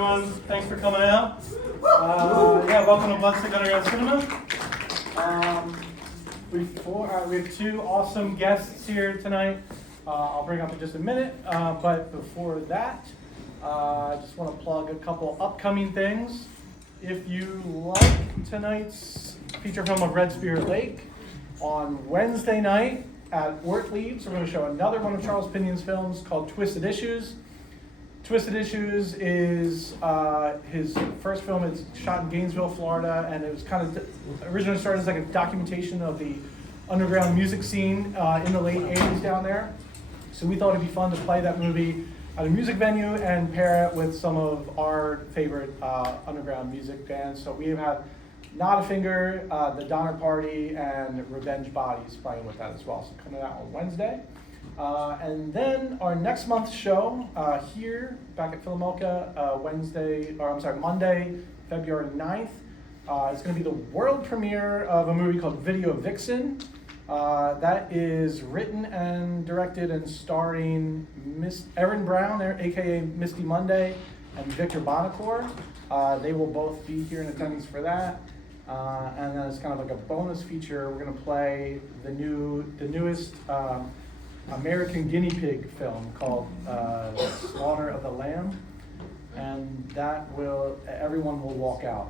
everyone. Thanks for coming out. Welcome to Bloodstick Underground Cinema. We have two awesome guests here tonight. I'll bring up in just a minute, but before that, I just want to plug a couple upcoming things. If you like tonight's feature film of Red Spirit Lake, on Wednesday night at Ort Leaves, we're going to show another one of Charles Pinion's films called Twisted Issues. Twisted Issues is his first film. It's shot in Gainesville, Florida, and it was kind of originally started as like a documentation of the underground music scene in the late 80s down there. So we thought it'd be fun to play that movie at a music venue and pair it with some of our favorite underground music bands. So we have Not a Finger, The Donner Party, and Revenge Bodies playing with that as well. So coming out on Wednesday. And then our next month's show here back at PhilaMOCA, Monday, February 9th. It's going to be the world premiere of a movie called Video Vixen. That is written and directed and starring Erin Brown, aka Misty Monday, and Victor Bonacore. They will both be here in attendance for that. And then it's kind of like a bonus feature. We're going to play the newest American guinea pig film called Slaughter of the Lamb, and everyone will walk out.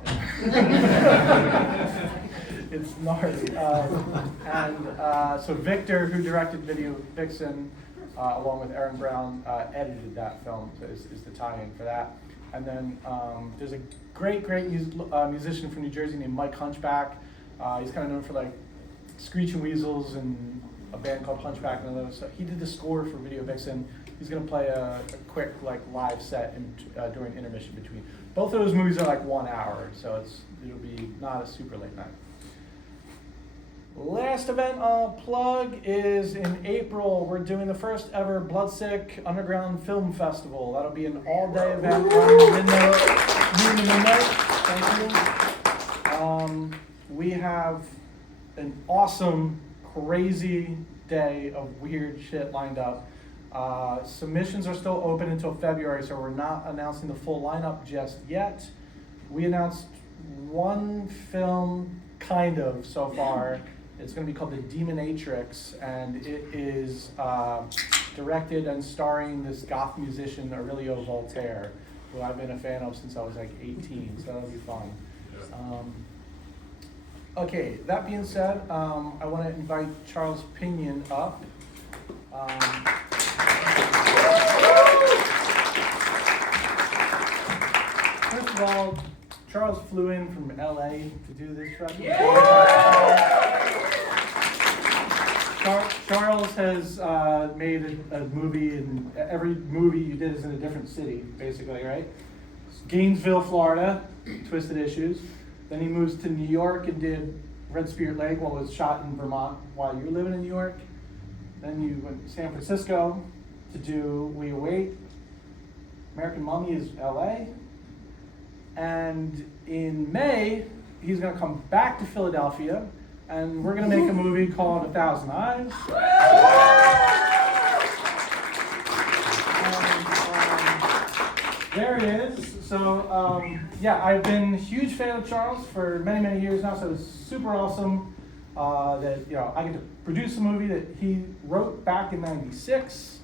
It's gnarly. So Victor, who directed Video Vixen, along with Erin Brown, edited that film, so is the tie-in for that. And then there's a great musician from New Jersey named Mike Hunchback. He's kind of known for like Screeching Weasels and a band called Hunchback and those. So he did the score for Video Vixen. He's going to play a quick live set during intermission between. Both of those movies are like 1 hour, so it'll be not a super late night. Last event I'll plug is in April. We're doing the first ever Bloodstick Underground Film Festival. That'll be an all-day event from noon to midnight. Thank you. We have an awesome, crazy day of weird shit lined up. Submissions are still open until February, so we're not announcing the full lineup just yet. We announced one film, kind of, so far. It's going to be called The Demonatrix, and it is directed and starring this goth musician, Aurelio Voltaire, who I've been a fan of since I was like 18, so that'll be fun. Okay, that being said, I want to invite Charles Pinion up. First of all, Charles flew in from LA to do this fucking Charles has made a movie, and every movie you did is in a different city, basically, right? Gainesville, Florida, Twisted Issues. Then he moves to New York and did Red Spirit Lake while it was shot in Vermont while you were living in New York. Then you went to San Francisco to do We Await. American Mummy is LA. And in May, he's going to come back to Philadelphia, and we're going to make a movie called 1,000 Eyes. There it is. So, I've been a huge fan of Charles for many, many years now, so it's super awesome that I get to produce a movie that he wrote back in '96.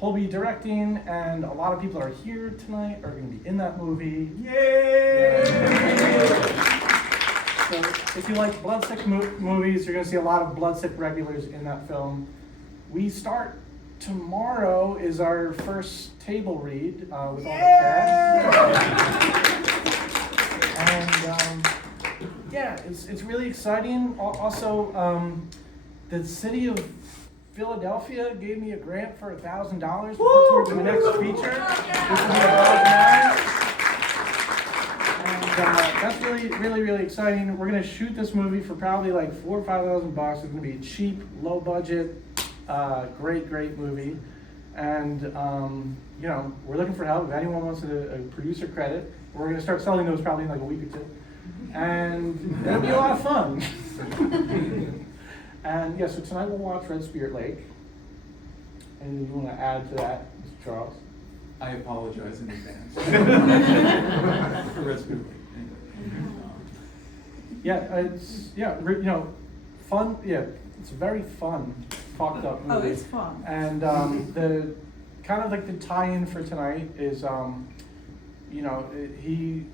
He'll be directing, and a lot of people that are here tonight are going to be in that movie. Yay! So if you like Bloodstick movies, you're going to see a lot of Bloodstick regulars in that film. We start tomorrow is our first table read with all the cast. And it's really exciting. Also, the city of Philadelphia gave me a grant for $1,000 to put towards my next feature. This will be and that's really, really exciting. We're going to shoot this movie for probably like $4,000 or $5,000. It's going to be a cheap, low budget, great movie. And we're looking for help. If anyone wants a producer credit, we're going to start selling those probably in like a week or two. And it'll be a lot of fun. And so tonight we'll watch Red Spirit Lake. And you want to add to that, Mr. Charles? I apologize in advance. For Rescue Lake. Fun. Yeah, it's a very fun, fucked up movie. Oh, it's fun. And the kind of like the tie-in for tonight is, he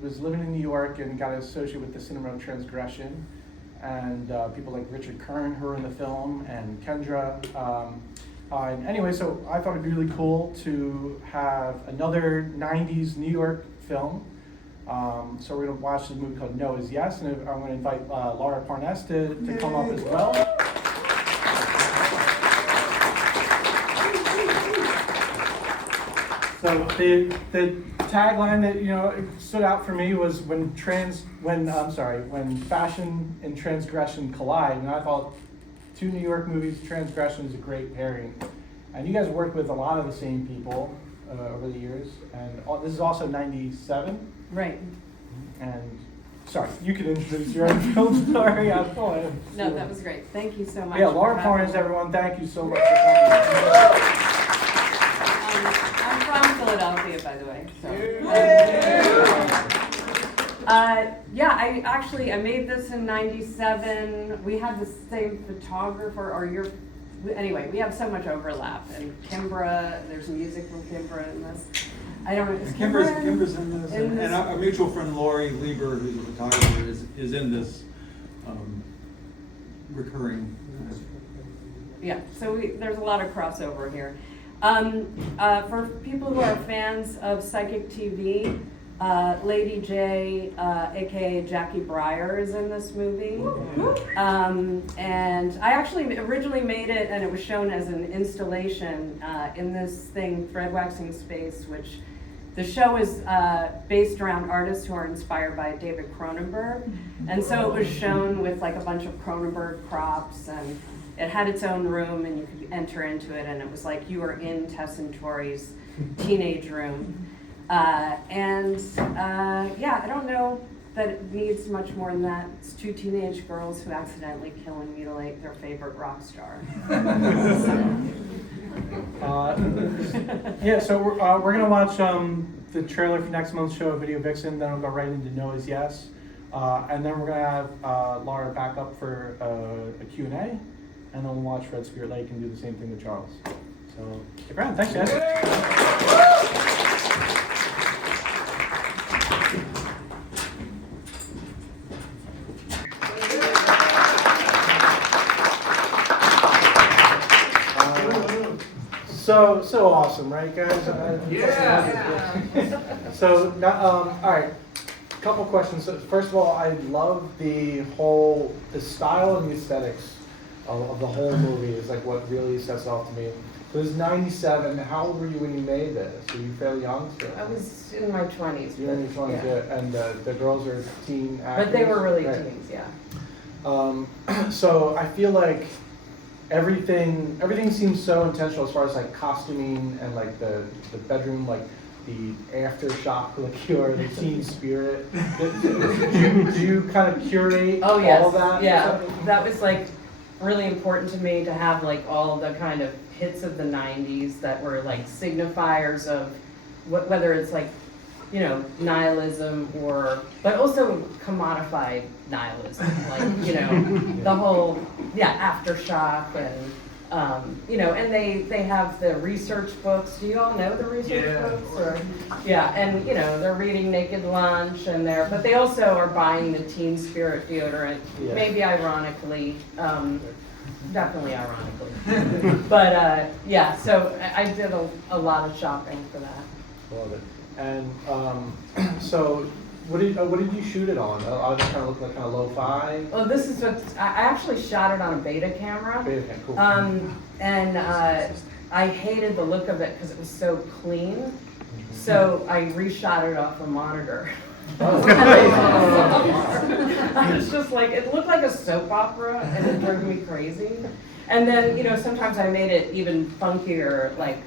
was living in New York and got associated with the cinema of transgression, and people like Richard Kern, who were in the film, and Kendra. And anyway, so I thought it'd be really cool to have another 90s New York film. So we're gonna watch this movie called No Is Yes, and I'm gonna invite Laura Parnes to come up as well. So the tagline that stood out for me was when fashion and transgression collide, and I thought two New York movies, transgression is a great pairing. And you guys worked with a lot of the same people over the years, and this is also 97. Right. And sorry, you can introduce your own film story. No, that was great. Thank you so much. Yeah, Laura Parnes, everyone, thank you so much for coming. I'm from Philadelphia, by the way. So. I made this in '97. We had the same photographer, anyway, we have so much overlap. And Kimbra, there's music from Kimbra in this. I don't know. Kimbra's in this, and our mutual friend Lori Lieber, who's a photographer, is in this recurring. Yeah, so there's a lot of crossover here. For people who are fans of Psychic TV, Lady J, aka Jackie Breyer, is in this movie. And I actually originally made it, and it was shown as an installation in this thing, Thread Waxing Space, which the show is based around artists who are inspired by David Cronenberg. And so it was shown with like a bunch of Cronenberg props, and it had its own room, and you could enter into it, and it was like you were in Tess and Tori's teenage room. I don't know that it needs much more than that. It's two teenage girls who accidentally kill and mutilate their favorite rock star. So we're gonna watch the trailer for next month's show, Video Vixen. Then we'll go right into No Is Yes, and then we're gonna have Laura back up for a Q&A, and then we'll watch Red Spirit Lake and do the same thing with Charles. So stick around. Thanks, guys. So awesome, right, guys? So, all right, couple questions. So, first of all, I love the style and the aesthetics of the whole movie is like what really sets it off to me. So it was 97. How old were you when you made this? Were you fairly young still? I was in my 20s. You were in your 20s, yeah. And the girls are teen actors? But they were really teens, yeah. So I feel like everything seems so intentional as far as like costuming and like the bedroom, like the aftershock liqueur, the teen spirit. Do you kind of curate all of that? Yeah, that was like really important to me to have like all the kind of hits of the 90s that were like signifiers of whether it's like, nihilism but also commodified nihilism, like, the whole, aftershock and, and they have the research books. Do you all know the research books? And, they're reading Naked Lunch but they also are buying the Teen Spirit deodorant, maybe ironically, definitely ironically. But, so I did a lot of shopping for that. Love it. And so, what did you shoot it on? A lot of it kind of looked like kind of lo-fi. Well, this is what I actually shot it on a Beta camera. Beta camera, cool. I hated the look of it because it was so clean. So I reshot it off a monitor. Oh. I was just like, it looked like a soap opera, and it drove me crazy. And then, sometimes I made it even funkier, like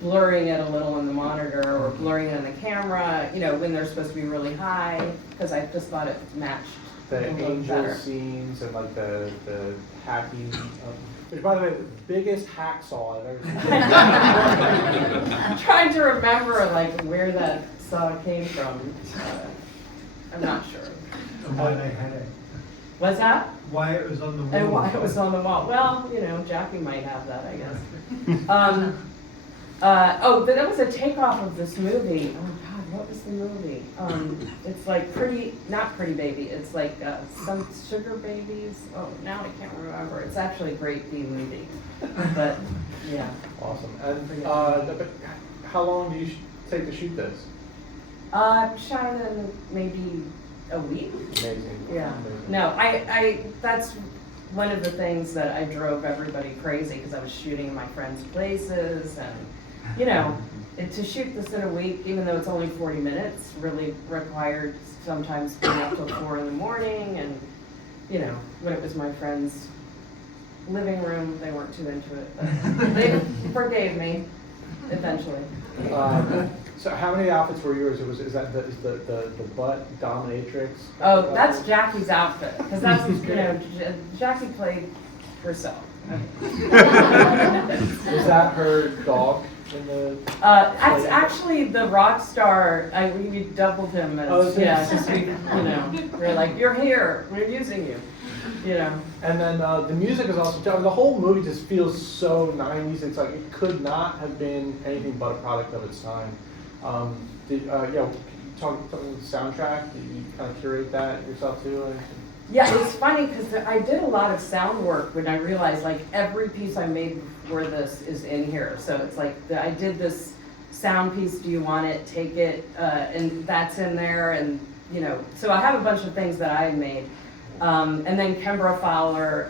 blurring it a little in the monitor or blurring it in the camera, when they're supposed to be really high, because I just thought it matched the Look angel better. scenes and like the hacking. Which, by the way, the biggest hacksaw I've ever seen. I'm trying to remember like where that saw came from. I'm not sure. And why they had it. Was that? Why it was on the wall. And why it was on the wall? Well, you know, Jackie might have that, I guess. But that was a takeoff of this movie. Oh God, what was the movie? It's like not Pretty Baby. It's like some Sugar Babies. Oh, now I can't remember. It's actually a great B movie. But yeah. Awesome. And but how long do you take to shoot this? Shot it in maybe a week. Amazing. Yeah. Amazing. No, I that's one of the things that I drove everybody crazy because I was shooting in my friends' places and, you know, to shoot this in a week, even though it's only 40 minutes, really required sometimes being up till 4 in the morning and, you know, when it was my friend's living room, they weren't too into it, but they forgave me eventually. So how many outfits were yours? Is that the butt dominatrix? Oh, that's Jackie's outfit, because that's, you know, Jackie played herself. Was that her dog in the? That's actually the rock star. We doubled him as, Oh, yeah, just we, you know, we're like, you're here, we're using you, you know. And then the music is also, the whole movie just feels so 90s. It's like it could not have been anything but a product of its time. Can you talk about the soundtrack? Did you kind of curate that yourself too? Yeah, it's funny because I did a lot of sound work when I realized like every piece I made before this is in here. So it's like I did this sound piece, do you want it, take it, and that's in there, and you know, so I have a bunch of things that I made. And then Kimbra Fowler,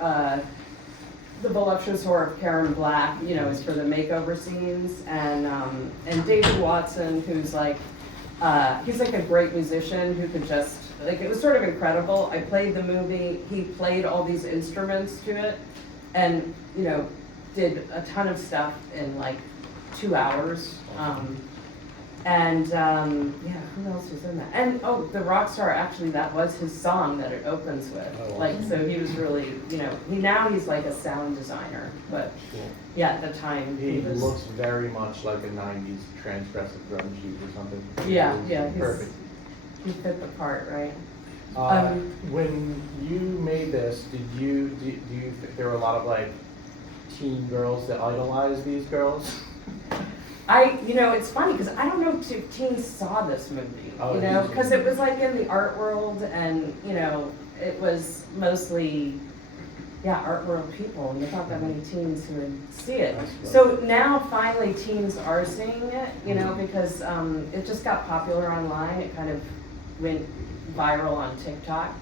the voluptuous horror of Karen Black, you know, is for the makeover scenes, and David Watson, who's like, he's like a great musician who could just, like, it was sort of incredible. I played the movie, he played all these instruments to it, and, you know, did a ton of stuff in like 2 hours. Yeah, who else was in that? And the rock star, actually, that was his song that it opens with. Oh, wow. Like, so he was really, you know, he's like a sound designer, but Cool. yeah, at the time He was. looks very much like a 90s transgressive drum sheet or something. Yeah, It was yeah, perfect. he fit the part, right? When you made this, do you think there were a lot of like teen girls that idolize these girls? You know, it's funny because I don't know if teens saw this movie, Oh, you know, did you? because it was like in the art world and, you know, it was mostly, yeah, art world people, and there's not that many teens who would see it. That's So now finally teens are seeing it, you know, because it just got popular online. It kind of went viral on TikTok,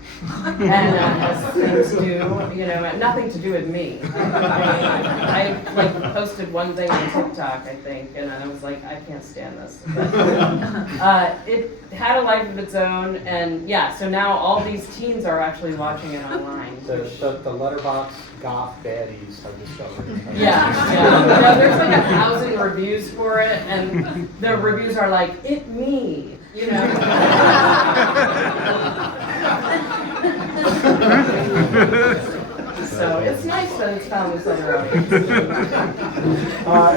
and as things do, you know, and nothing to do with me. I like posted one thing on TikTok, I think, and I was like, I can't stand this. But, it had a life of its own, and yeah, so now all these teens are actually watching it online. The letterbox goth baddies have discovered. Yeah, yeah. You know, there's like 1,000 reviews for it, and the reviews are like, it me, you know. So it's nice that it's found this other audience.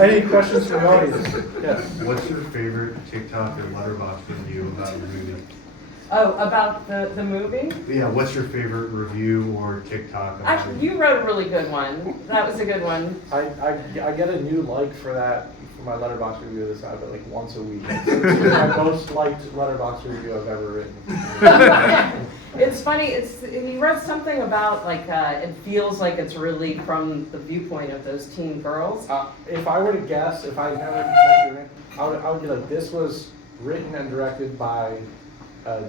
Any questions from the audience? Yes. What's your favorite TikTok or letterbox review about the movie? Oh, about the movie? Yeah, what's your favorite review or TikTok? About Actually, you wrote a really good one. That was a good one. I get a new like for that, for my letterbox review of this, I bet like once a week. It's my most liked letterbox review I've ever written. It's funny, he wrote something about like, it feels like it's really from the viewpoint of those teen girls. If I were to guess, if I never met your name, I would be like, this was written and directed by a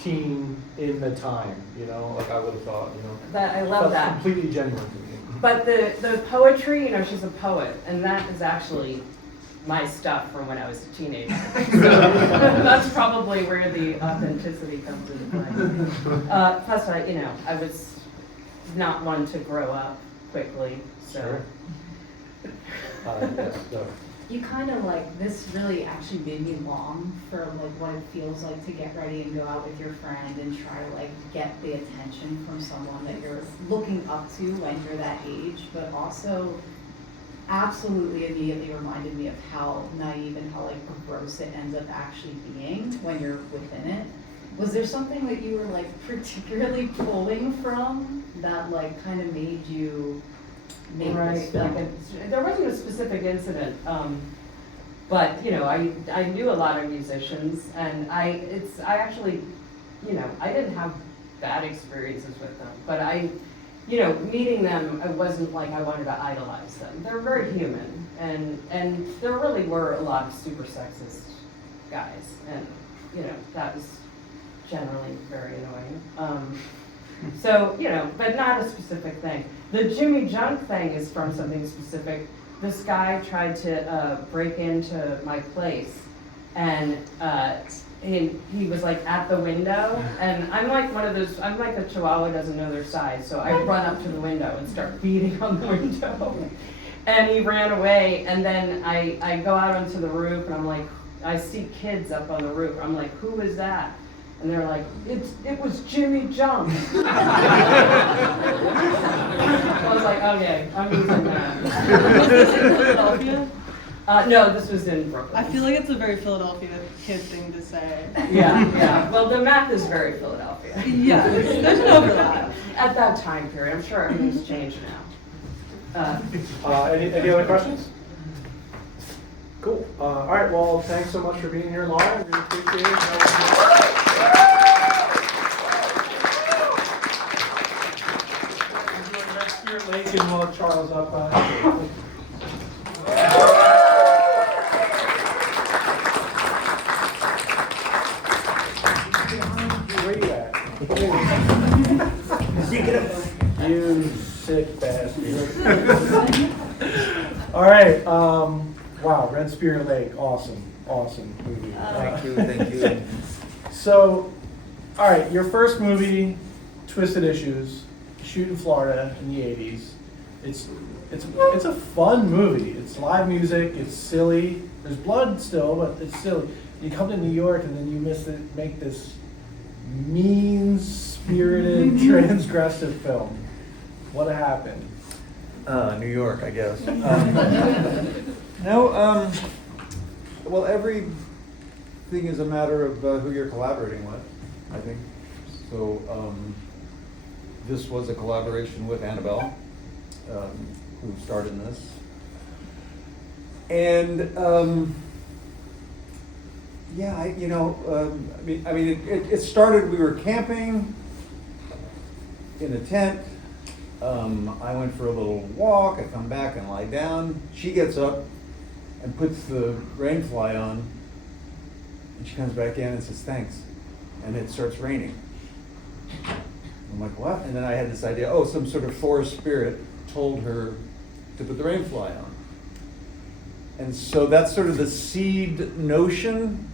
teen in the time, you know, like I would have thought, you know. That, I love Felt that. completely genuine to me. But the poetry, you know, she's a poet, and that is actually my stuff from when I was a teenager. So that's probably where the authenticity comes into play. Plus, I was not one to grow up quickly, so. Sure. Yes, so. you kind of like, this really actually made me long for like what it feels like to get ready and go out with your friend and try to like get the attention from someone that you're looking up to when you're that age, but also absolutely immediately reminded me of how naive and how like gross it ends up actually being when you're within it. Was there something that you were like particularly pulling from that like kind of made you make this film? There wasn't a specific incident, but you know, I knew a lot of musicians, and I actually, you know, I didn't have bad experiences with them, but you know, meeting them, it wasn't like I wanted to idolize them. They're very human, and there really were a lot of super sexist guys, and you know, that was generally very annoying. So, you know, but not a specific thing. The Jimmy Junk thing is from something specific. This guy tried to break into my place, and he was like at the window, and I'm like one of those, I'm like a chihuahua doesn't know their size, so I run up to the window and start beating on the window. And he ran away, and then I go out onto the roof, and I'm like, I see kids up on the roof. I'm like, who is that? And they're like, it was Jimmy Junk. I was like, okay, I'm using that. Was this in Philadelphia? No, this was in Brooklyn. I feel like it's a very Philadelphia kid thing to say. Yeah. Well, the math is very Philadelphia. Yeah, there's an overlap. At that time period, I'm sure everything's changed now. Any other questions? Cool. All right, well, thanks so much for being here, Laura. I really appreciate it. Enjoy Red Spirit Lake, and we'll have Charles up. Where you at? You sick bastard. All right. Wow, Red Spirit Lake, awesome movie. Thank you. So, all right, your first movie, Twisted Issues, shoot in Florida in the '80s. It's a fun movie. It's live music. It's silly. There's blood still, but it's silly. You come to New York and then you make this mean-spirited, transgressive film. What happened? New York, I guess. Well, everything is a matter of who you're collaborating with, I think. So this was a collaboration with Annabelle, who starred in this. And it started, we were camping in a tent. I went for a little walk, I come back and lie down. She gets up and puts the rain fly on, and she comes back in and says, thanks. And it starts raining. I'm like, what? And then I had this idea, some sort of forest spirit told her to put the rain fly on. And so that's sort of the seed notion.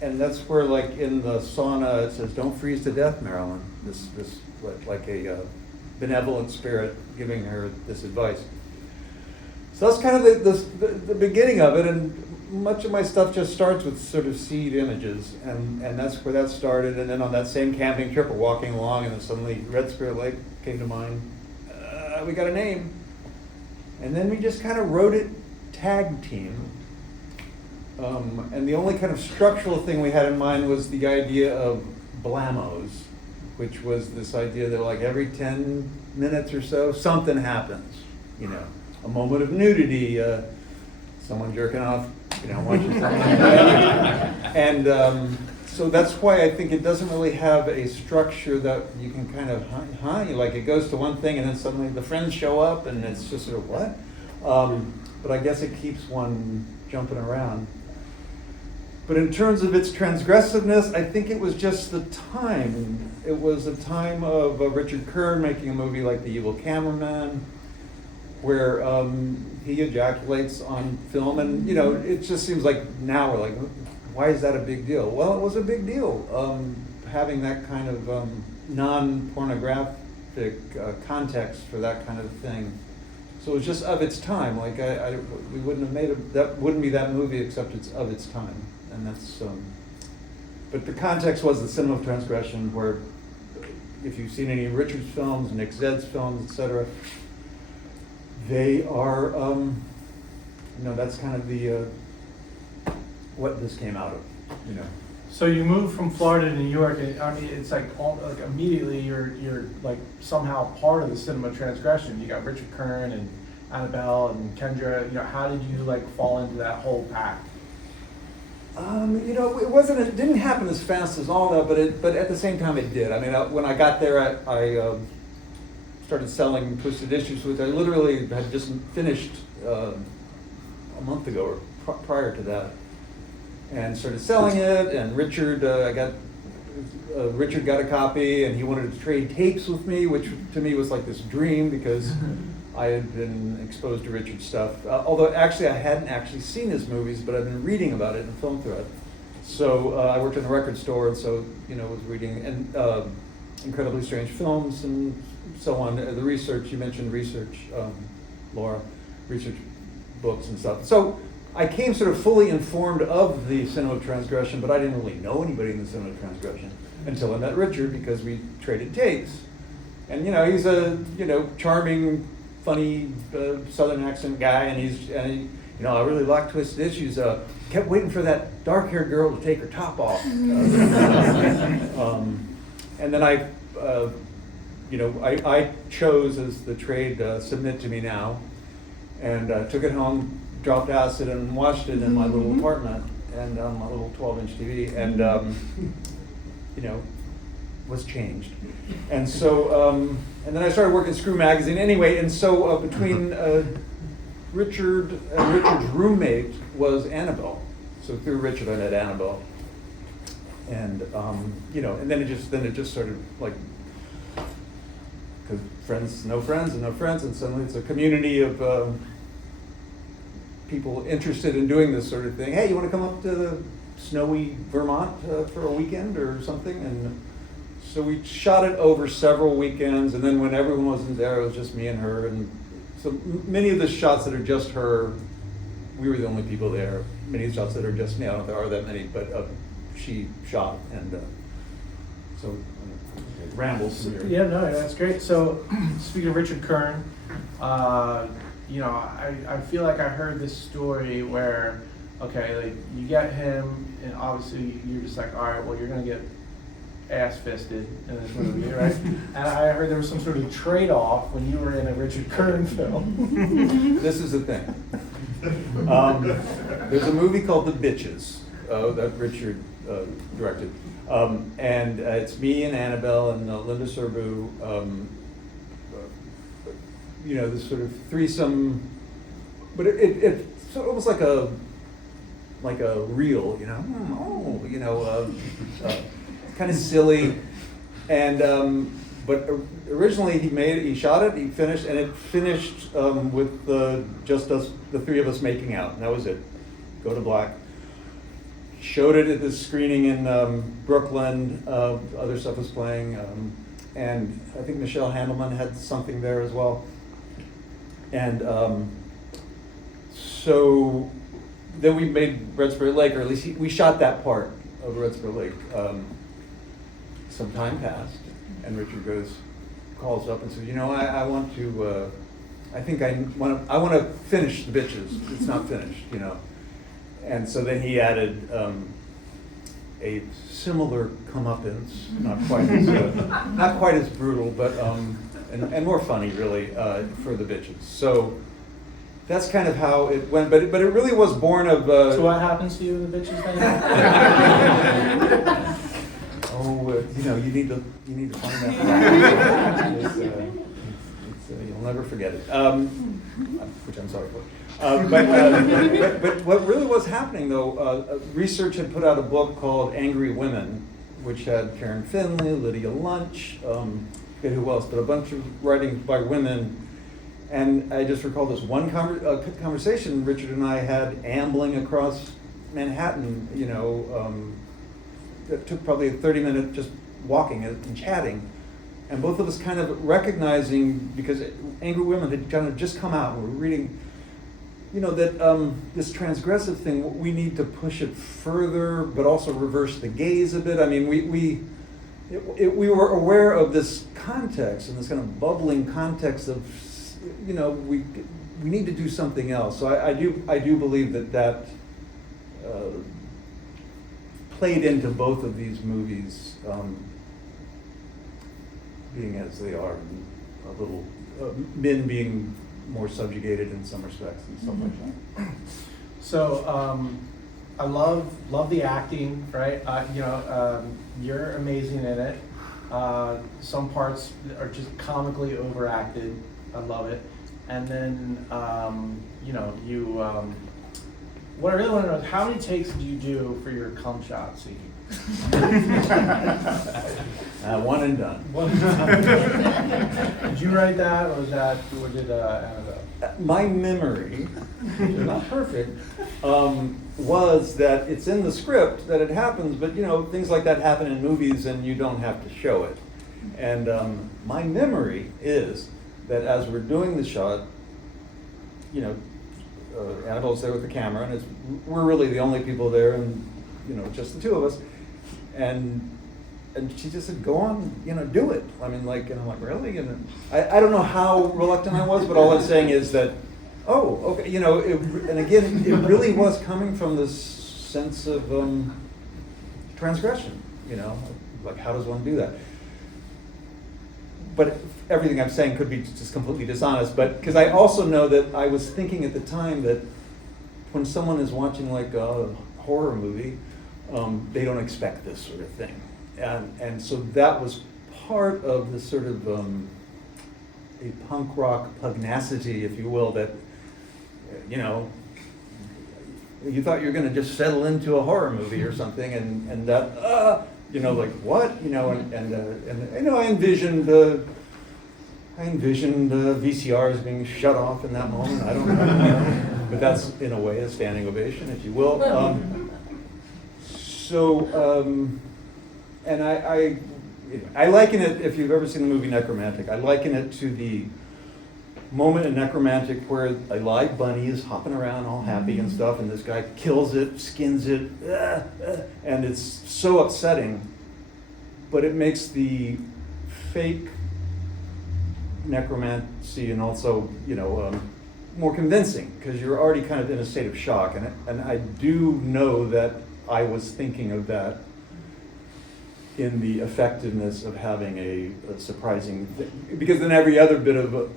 And that's where, like in the sauna, it says, don't freeze to death, Marilyn. This like a benevolent spirit giving her this advice. So that's kind of the beginning of it, and much of my stuff just starts with sort of seed images, and that's where that started. And then on that same camping trip, we're walking along, and then suddenly Red Spirit Lake came to mind. We got a name, and then we just kind of wrote it tag team. And the only kind of structural thing we had in mind was the idea of blamos, which was this idea that like every 10 minutes or so, something happens, a moment of nudity, someone jerking off, watching something. And so that's why I think it doesn't really have a structure that you can kind of, like it goes to one thing and then suddenly the friends show up and it's just sort of what? But I guess it keeps one jumping around. But in terms of its transgressiveness, I think it was just the time. It was a time of Richard Kern making a movie like The Evil Cameraman, where he ejaculates on film, and it just seems like now we're like, why is that a big deal? Well, it was a big deal, having that kind of non-pornographic context for that kind of thing So it was just of its time. Like we wouldn't have made that wouldn't be that movie except it's of its time, and that's. But the context was the cinema of transgression, where if you've seen any of Richard's films, Nick Zed's films, etc., they are. That's kind of the what this came out of. So you moved from Florida to New York, and I mean, it's like immediately you're like somehow part of the cinema transgression. You got Richard Kern and Annabelle and Kendra. How did you like fall into that whole pack? It didn't happen as fast as all that, but at the same time it did. I mean, when I got there, I started selling Twisted Issues, which I literally had just finished a month ago or prior to that, and started selling it. And Richard, Richard got a copy, and he wanted to trade tapes with me, which to me was like this dream because I had been exposed to Richard's stuff. Although actually I hadn't actually seen his movies, but I'd been reading about it in Film Thread. So I worked in a record store, and so was reading and Incredibly Strange Films and so on. The research you mentioned, Laura, research books and stuff. So I came sort of fully informed of the cinema of transgression, but I didn't really know anybody in the cinema of transgression until I met Richard because we traded tapes. And he's a charming, funny Southern accent guy, and I really liked Twisted Issues. Kept waiting for that dark-haired girl to take her top off. And then I chose as the trade submit to me now, and took it home, dropped acid, and watched it in my little apartment and on my little 12-inch TV, and was changed. And so, and then I started working at Screw Magazine anyway, and so between Richard and Richard's roommate was Annabelle. So through Richard I met Annabelle. And and then it just started like, because friends know friends and know friends, and suddenly it's a community of people interested in doing this sort of thing. Hey, you want to come up to snowy Vermont for a weekend or something? And so we shot it over several weekends, and then when everyone wasn't there, it was just me and her. And so many of the shots that are just her, we were the only people there. Many of the shots that are just me, I don't know if there are that many, but she shot, and so it rambles from here. Yeah, no, that's great. So speaking of Richard Kern, I feel like I heard this story where, okay, like you get him, and obviously you're just like, all right, well, you're gonna get ass fisted in this movie, right? And I heard there was some sort of trade-off when you were in a Richard Kern film. This is the thing. There's a movie called The Bitches that Richard directed, and it's me and Annabelle and Linda Serbu. This sort of threesome, but it's almost like a reel, kind of silly, and but originally he shot it, he finished, and it finished with just us, the three of us making out, and that was it. Go to black. Showed it at this screening in Brooklyn. Other stuff was playing, and I think Michelle Handelman had something there as well. And so then we made Red Spirit Lake, or at least we shot that part of Red Spirit Lake. Some time passed, and Richard calls up and says, I want to, I want to finish The Bitches. It's not finished, And so then he added a similar comeuppance, not quite as brutal, but and more funny really for The Bitches. So that's kind of how it went, but it really was born of. So what happens to you in The Bitches then? You need to find that. You'll never forget it, which I'm sorry for. But what really was happening though, research had put out a book called Angry Women, which had Karen Finley, Lydia Lunch, forget who else, but a bunch of writing by women. And I just recall this one conversation Richard and I had ambling across Manhattan, it took probably a 30-minute just walking and chatting. and both of us kind of recognizing, because Angry Women had kind of just come out, and we were reading, you know, that this transgressive thing, we need to push it further, but also reverse the gaze a bit. I mean, we were aware of this context, and this kind of bubbling context of, you know, we need to do something else. So I do believe that played into both of these movies, being as they are, and a little men being more subjugated in some respects and stuff like that. So I love the acting, right? You're amazing in it. Some parts are just comically overacted. I love it. And then what I really want to know is how many takes do you do for your cum shot scene? One and done. One and done. Did you write that, or did Annabelle? My memory, which is not perfect, was that it's in the script that it happens, but you know, things like that happen in movies and you don't have to show it. And my memory is that as we're doing the shot, you know, Annabelle's there with the camera, and we're really the only people there, and you know, just the two of us. And she just said, "Go on, you know, do it." I mean, like, and I'm like, "Really?" And I don't know how reluctant I was, but all I'm saying is that, oh, okay, you know. And again, it really was coming from this sense of transgression. You know, like how does one do that? But everything I'm saying could be just completely dishonest. But because I also know that I was thinking at the time that when someone is watching like a horror movie, they don't expect this sort of thing. And so that was part of the sort of a punk rock pugnacity, if you will, that, you know, you thought you were going to just settle into a horror movie or something, and that, you know, like what, you know, and you know, I envisioned VCRs being shut off in that moment. I don't know, but that's in a way a standing ovation, if you will. And I liken it, if you've ever seen the movie Necromantic, I liken it to the moment in Necromantic where a live bunny is hopping around all happy and stuff, and this guy kills it, skins it, and it's so upsetting, but it makes the fake necromancy and also, you know, more convincing, because you're already kind of in a state of shock, and I do know that I was thinking of that in the effectiveness of having a surprising thing. Because then every other bit of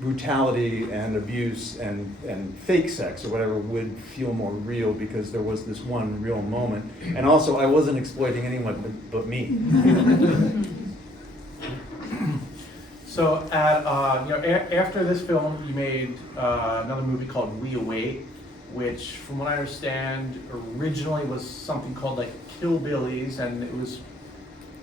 brutality and abuse and fake sex or whatever would feel more real, because there was this one real moment. And also, I wasn't exploiting anyone but me. So after this film, you made another movie called We Await, which, from what I understand, originally was something called like Killbillies, and it was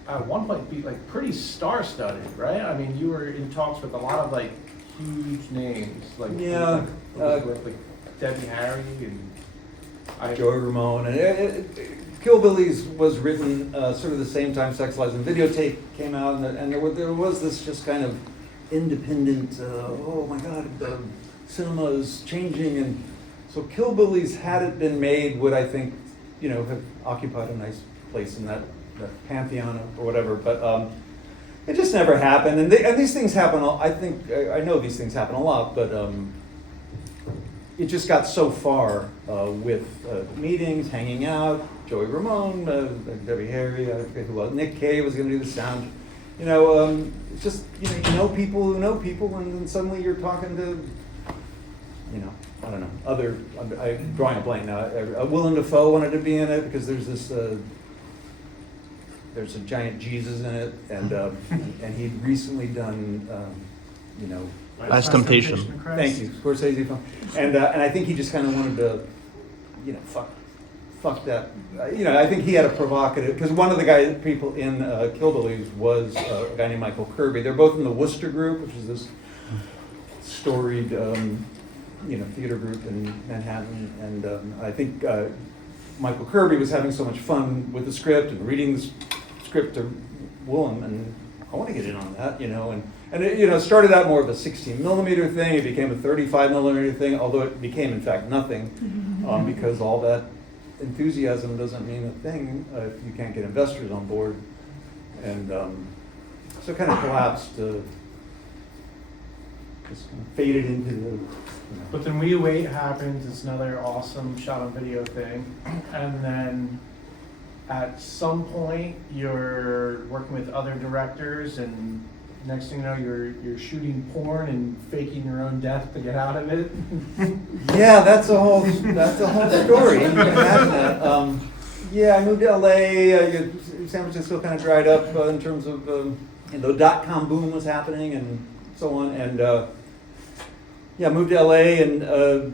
at one point be like pretty star-studded, right? I mean, you were in talks with a lot of like huge names, like Yeah, like Debbie Harry and Joey Ramone, and Killbillies was written sort of the same time Sex, Lies, and Videotape came out, and there was this just kind of independent, oh my God, cinema is changing, and so Killbillies, had it been made, would, I think, you know, have occupied a nice place in that pantheon or whatever, but it just never happened, and these things happen, I know these things happen a lot, but it just got so far with meetings, hanging out, Joey Ramone, Debbie Harry, I forget who else, Nick Cave was going to do the sound. You know, it's just, you know people who know people, and then suddenly you're talking to, you know, I don't know, I'm drawing a blank now. Willem Dafoe wanted to be in it because there's this, there's a giant Jesus in it, and he'd recently done, you know, Last Temptation. Thank you, Scorsese film, and I think he just kind of wanted to, you know, fuck that. You know, I think he had a provocative, because one of the people in Killbillies was a guy named Michael Kirby. They're both in the Worcester Group, which is this storied, you know, theater group in Manhattan, and I think Michael Kirby was having so much fun with the script and reading the script to Willem, and I want to get in on that, and it, started out more of a 16 millimeter thing. It became a 35 millimeter thing, although it became in fact nothing, because all that enthusiasm doesn't mean a thing if you can't get investors on board, and so it kind of collapsed, just kind of faded into the. But then We Wait happens, it's another awesome shot on video thing, and then at some point you're working with other directors, and next thing you know you're shooting porn and faking your own death to get out of it. Yeah, that's a whole story. You can imagine that. Yeah, I moved to LA. San Francisco kind of dried up in terms of the .com boom was happening and so on, and yeah, moved to LA, and a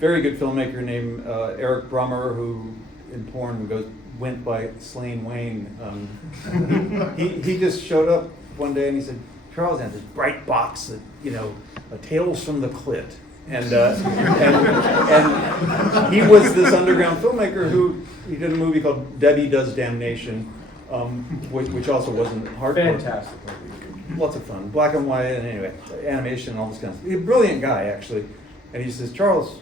very good filmmaker named Eric Brummer, who in porn went by Slain Wayne. He just showed up one day and he said, Charles had this bright box that, Tales from the Clit. And he was this underground filmmaker who, he did a movie called Debbie Does Damnation, which also wasn't hardcore. Fantastic. Lots of fun, black and white, and anyway, animation and all this kind of stuff. He's a brilliant guy, actually. And he says, Charles,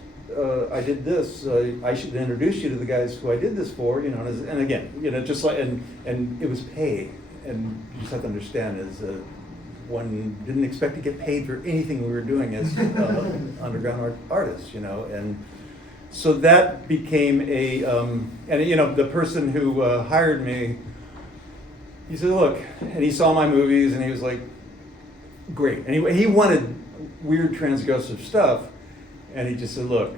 I did this. I should introduce you to the guys who I did this for, and again, just like, and it was paid. And you just have to understand is one didn't expect to get paid for anything we were doing as underground artists, and so that became a, and the person who hired me, he said, look, and he saw my movies and he was like, great. And he wanted weird transgressive stuff. And he just said, look,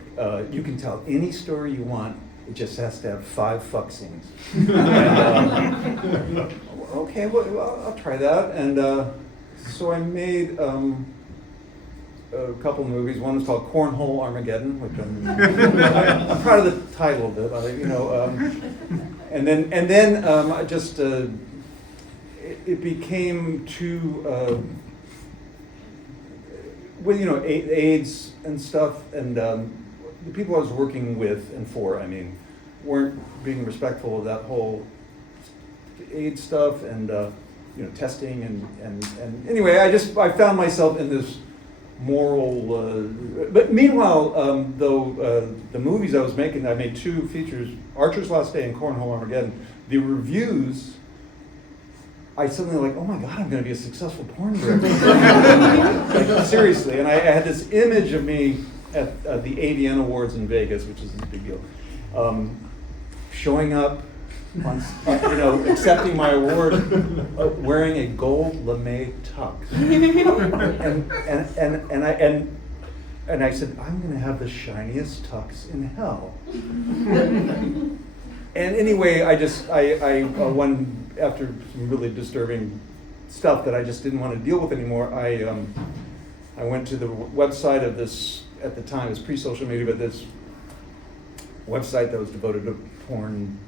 you can tell any story you want. It just has to have 5 fuck scenes. And, okay, well, I'll try that. And so I made a couple movies. One was called Cornhole Armageddon, which I'm proud of the title of it. And then I just it became too. With AIDS and stuff, and the people I was working with and for, weren't being respectful of that whole AIDS stuff and testing and anyway, I found myself in this moral. But meanwhile, though the movies I was making, I made 2 features: Archer's Last Day and Cornhole Armageddon. The reviews, I suddenly like, oh my God, I'm going to be a successful porn director. Like, seriously. And I had this image of me at the AVN Awards in Vegas, which is a big deal, showing up, on, accepting my award, wearing a gold lame tux. And I said, I'm going to have the shiniest tux in hell. And anyway, I after some really disturbing stuff that I just didn't want to deal with anymore, I went to the website of this, at the time it was pre-social media, but this website that was devoted to porn,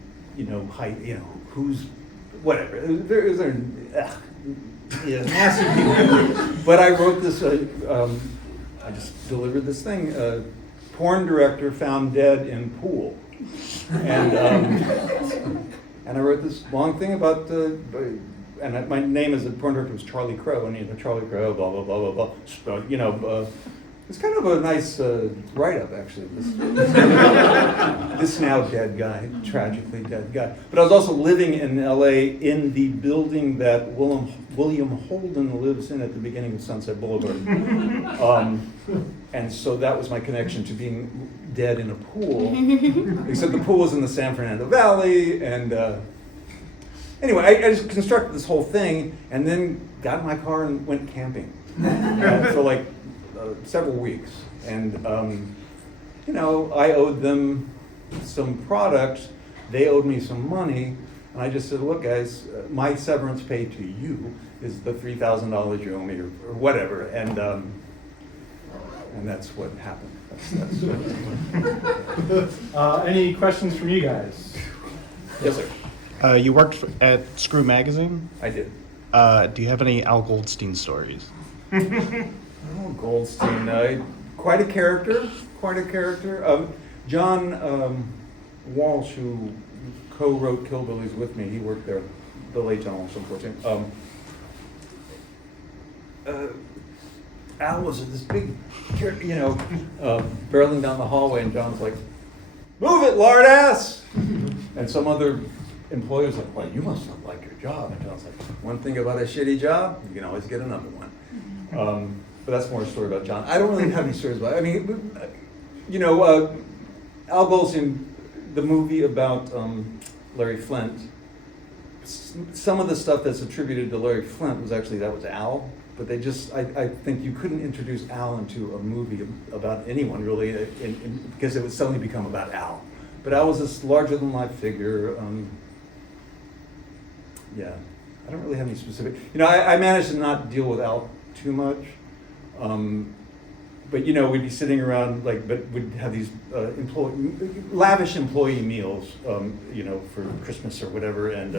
who's, whatever. Nasty people. But I wrote this, I just delivered this thing, porn director found dead in pool. And I wrote this long thing about, and my name as a porn director was Charlie Crow, and Charlie Crow, blah, blah, blah, blah, blah. It's kind of a nice write-up, actually. This now dead guy, tragically dead guy. But I was also living in LA in the building that William Holden lives in at the beginning of Sunset Boulevard. And so that was my connection to being dead in a pool, except the pool was in the San Fernando Valley, and anyway, I just constructed this whole thing, and then got in my car and went camping for like several weeks, and I owed them some product, they owed me some money, and I just said, look guys, my severance pay to you is the $3,000 you owe me, or whatever, and that's what happened. Any questions from you guys? Yes, sir. You worked at Screw Magazine. I did. Do you have any Al Goldstein stories? Oh, Goldstein, quite a character. John Walsh, who co-wrote Kill Billies with me, he worked there, the late John Walsh, unfortunately. Al was this big, barreling down the hallway, and John's like, "Move it, lard ass!" And some other employee was like, "Well, you must not like your job." And John's like, "One thing about a shitty job, you can always get another one." But that's more a story about John. I don't really have any stories about it. I mean, Al Goldstein, the movie about Larry Flint, some of the stuff that's attributed to Larry Flint was Al. But they just, I think you couldn't introduce Al into a movie about anyone really, because it would suddenly become about Al. But Al was this larger than life figure. Yeah, I don't really have any specific, I managed to not deal with Al too much. But we'd be sitting around but we'd have these lavish employee meals, for Christmas or whatever, and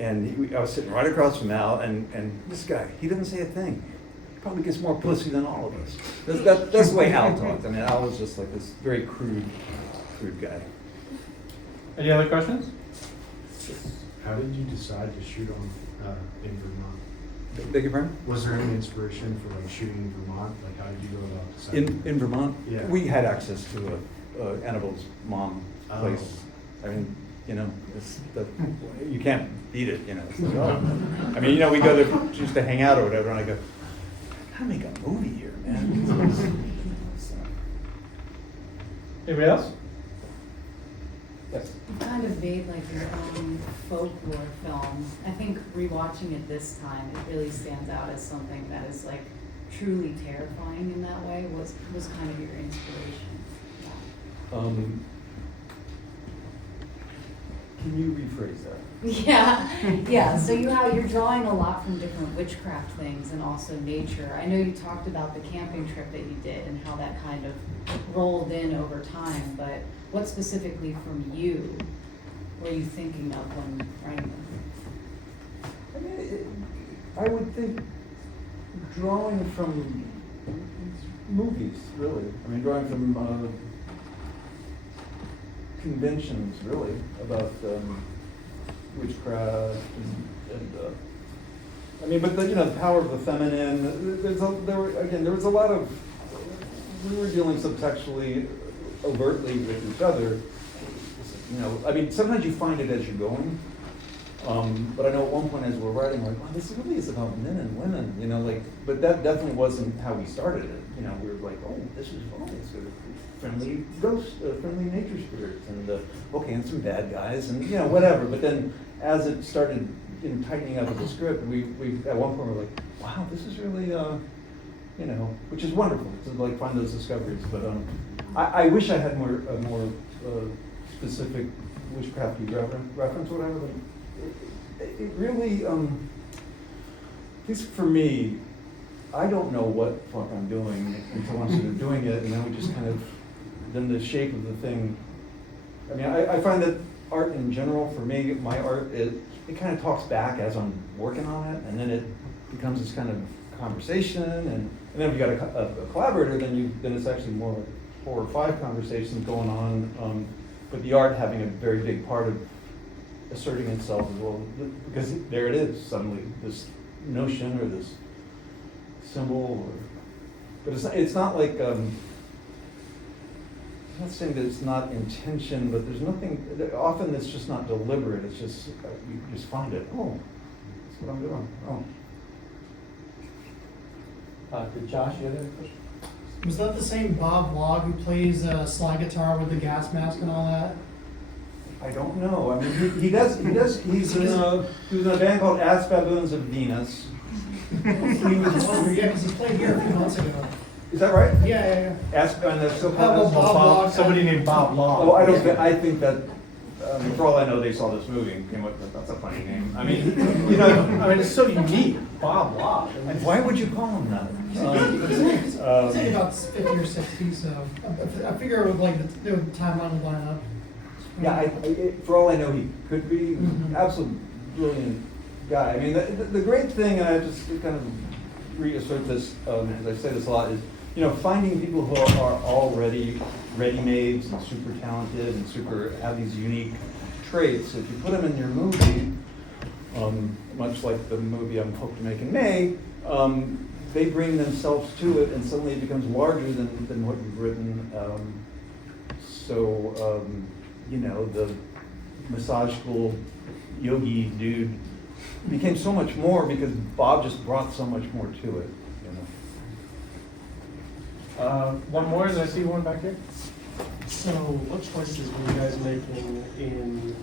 I was sitting right across from Al, and this guy, he doesn't say a thing. He probably gets more pussy than all of us. That's the way Al talked. I mean, Al was just like this very crude guy. Any other questions? How did you decide to shoot on in Vermont? Beg your pardon? Was there any inspiration for shooting in Vermont? How did you go about deciding? In Vermont? Yeah. We had access to Annabelle's mom's place. I mean, you can't beat it, It's like, I mean, we go there just to hang out or whatever, and I go, how to make a movie here, man? Anybody else? Yes. You've kind of made your own folklore film. I think rewatching it this time, it really stands out as something that is truly terrifying in that way. Was kind of your inspiration. Can you rephrase that? Yeah. So you're drawing a lot from different witchcraft things and also nature. I know you talked about the camping trip that you did and how that kind of rolled in over time, but what specifically from you were you thinking of when writing them? I mean, I would think drawing from movies, really. I mean, drawing from conventions, really, about witchcraft and I mean, but the power of the feminine. There was a lot of, we were dealing subtextually, overtly with each other. I mean, sometimes you find it as you're going. But I know at one point as we're writing, wow, this really is about men and women, but that definitely wasn't how we started it. We were like, this is sort of friendly ghosts, friendly nature spirits, and and some bad guys, and whatever. But then as it started tightening up with the script, we at one point were like, wow, this is really, which is wonderful to find those discoveries. But I wish I had more specific witchcrafty reference, or whatever. But it really, at least for me, I don't know what the fuck I'm doing until I'm sort of doing it, and then we just then the shape of the thing. I mean, I find that art in general, for me, my art, it kind of talks back as I'm working on it, and then it becomes this kind of conversation, and then if you got a collaborator, then it's actually more like 4 or 5 conversations going on, but the art having a very big part of asserting itself as well, because there it is suddenly, this notion or this symbol, but it's not like I'm not saying that it's not intention, but there's nothing. Often it's just not deliberate. It's just you just find it. Oh, that's what I'm doing. Did Josh, you have any question? Was that the same Bob Log who plays slide guitar with the gas mask and all that? I don't know. I mean, he does. He was in a band called Ass Baboons of Venus. Because he played here a few months ago. Is that right? Yeah. And that's so Bob Log. Somebody named Bob Long. Oh, I think that. For all I know, they saw this movie and came up with that's a funny name. I mean, it's so unique, Bob Long. And why would you call him that? He's only about 50 or 60, so I figure it would the timeline would line up. Yeah, for all I know, he could be absolutely brilliant guy. I mean, the great thing, and I just kind of reassert this, as I say this a lot, is finding people who are already ready-mades and super talented and have these unique traits. If you put them in your movie, much like the movie I'm hoping to make in May, they bring themselves to it and suddenly it becomes larger than what you've written. You know, the massage school yogi dude became so much more because Bob just brought so much more to it, you know. One more, did I see one back here? So, what choices were you guys making in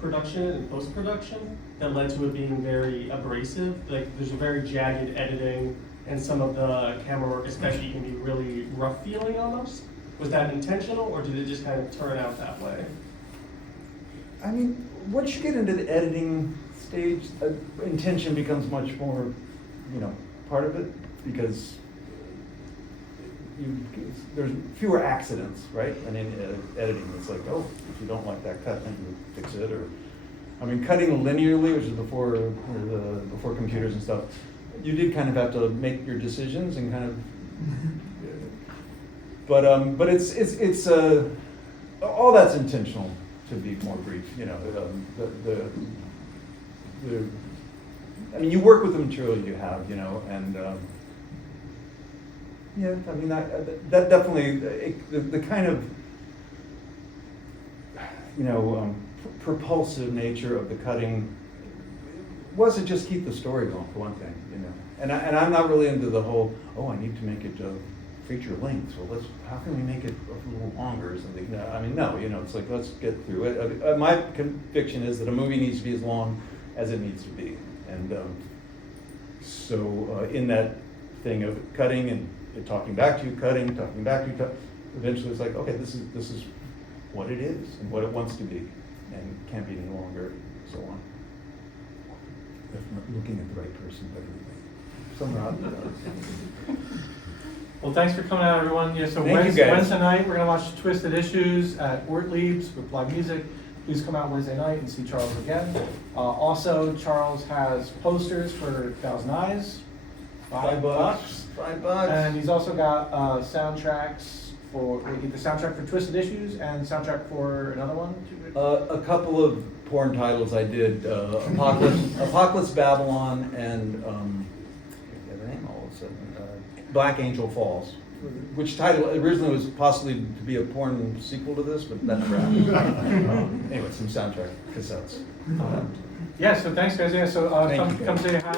production and post-production that led to it being very abrasive? Like, there's a very jagged editing, and some of the camera work, especially, can be really rough feeling almost. Was that intentional, or did it just kind of turn out that way? I mean, once you get into the editing stage, intention becomes much more, you know, part of it, because there's fewer accidents, right? And in editing, it's like, oh, if you don't like that cut, then you fix it. Or, I mean, cutting linearly, which is before computers and stuff, you did kind of have to make your decisions and kind of. But it's all that's intentional, to be more brief. You know, I mean, you work with the material you have, you know, and. Yeah, I mean, that definitely, the kind of, you know, propulsive nature of the cutting was to just keep the story going, for one thing, you know. And I'm not really into the whole, oh, I need to make it feature length, so how can we make it a little longer or something? No, I mean, no, you know, it's like, let's get through it. My conviction is that a movie needs to be as long as it needs to be. And in that thing of cutting and talking back to you, cutting, talking back to you, eventually it's like, okay, this is what it is and what it wants to be, and can't be any longer, so on. If I'm looking at the right person, but anyway, somewhere out there. Well, thanks for coming out, everyone. Yeah, so Thank you, guys. Wednesday night, we're gonna watch Twisted Issues at Ortlieb's with live music. Please come out Wednesday night and see Charles again. Also, Charles has posters for Thousand Eyes. $5. $5. And he's also got soundtracks for the soundtrack for Twisted Issues and soundtrack for another one. A couple of porn titles I did, Apocalypse Babylon, and I forget the name all of a sudden, Black Angel Falls, which title originally was possibly to be a porn sequel to this, but that never happened. Anyway, some soundtrack cassettes. Yeah, so thanks guys. Yeah, so Thank you, come guys. say hi.